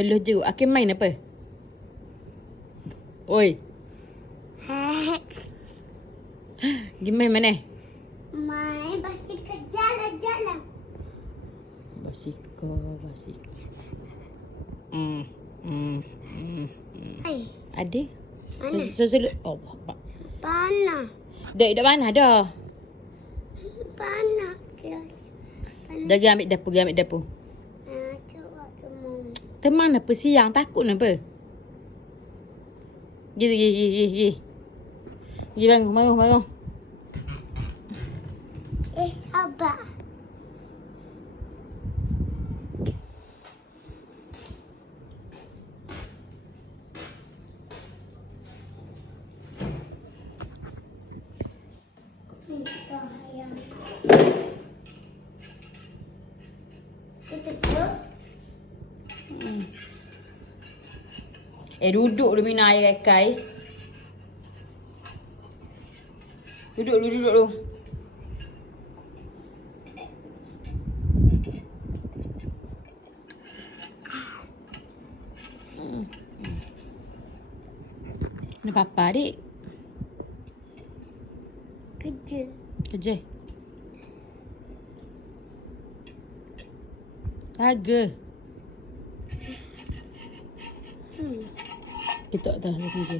peluh jeruk. Akil main apa? Oi. Pergi main mana? Main basikal jalan-jalan. Basikal. Hai, Ada? mana? Oh, Pak. Panah. Dah mana dah? Panah. Dah pergi ambil dapur. Coba temu. Teman apa siang? Takut apa? Pergi. Pergi bangun. Abah. Minta ayam. Tutup. Duduk dulu minum air kai. Duduk dulu. Ni papa adik. Kerja. Laga. Kita dah kerja.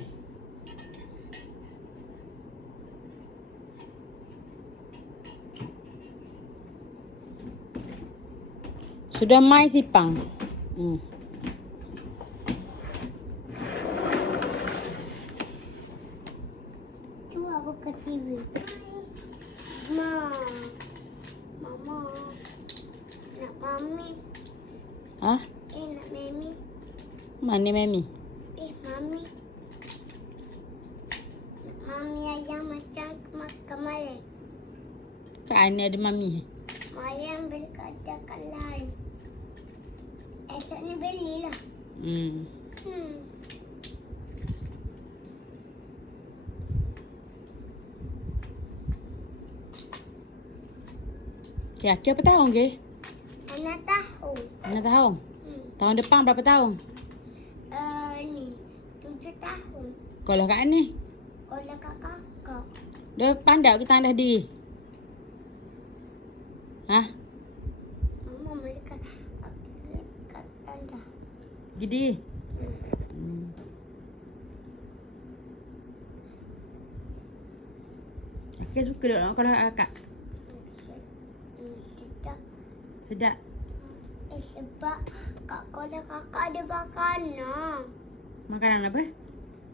Sudah mai sipang. Cuba buka TV. Mama. Nak mami. Ah? Nak mami. Mana Mami? Mami. Mami ayam macam kemarin. Kat ni ada Mami. Malam beli kat lain. Esok ni belilah. Kira berapa tahun ke? Anak tahu. 6 tahun. Tahun depan berapa tahun? Ni 7 tahun. Kalau kat ni? Kalau kakak. Dia pandai ke tandas diri? Ha? Mama mereka kat tanda. Gidi? Akak suka duduk kalau akak. Sedap. Sebab kalau kakak ada makanan. Makanan apa?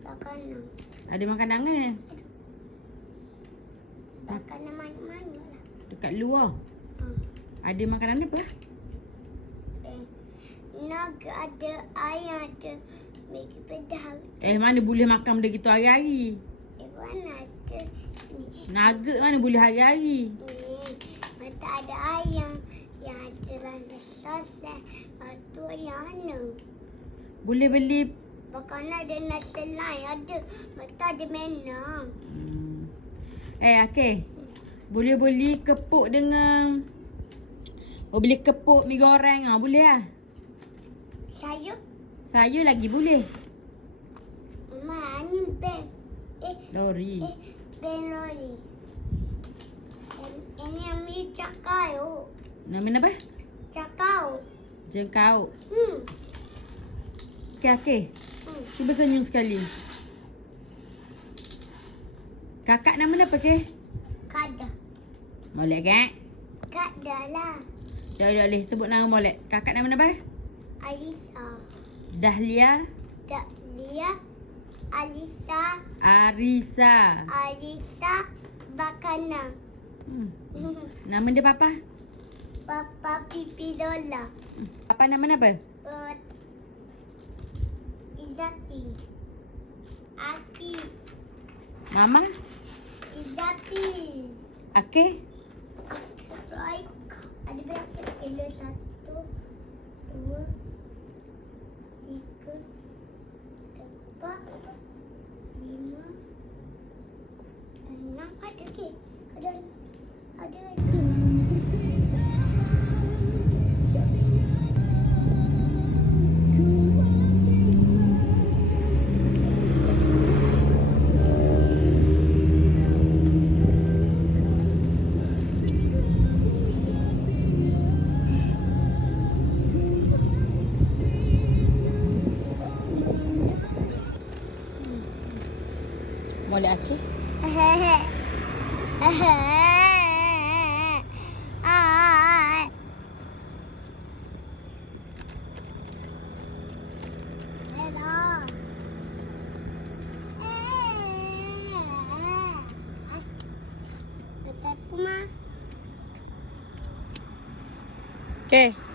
Makanan. Ada makanan kan? Makanan mana-mana lah. Dekat luar. Ada makanan apa? Nak ada ayam ada Maggi pedas. Mana boleh makan benda gitu hari-hari? Mana ada ni. Nugget mana boleh hari-hari? Mata ada ayam yang ada rasa sos. Itu yang mana? Boleh beli. Makanan ada nasi lain ada. Mata ada menang. Akeh. Boleh beli kepuk dengan beli kepuk mi goreng boleh lah. Sayur lagi boleh. Mama ni pen. Lori. Pen lori. Ini ambil cakau. Nama apa? Cakau. Jengkau. Okey. Cuba senyum sekali. Kakak nama apa ke? Kada. Molek kan? Kada lah. Dah boleh sebut nama molek. Kakak nama apa? Alisa. Dahlia. Alisa. Alisa Bakana. Nama dia papa? Papa Pipi Lola. Papa nama apa? Izati. Aki. Mama? Izati. Akeh? Baik. Ada berapa kilo? 1, 2, 3, 4, 5, 6. Ada ke? Ada. Ku molek aku. Okay.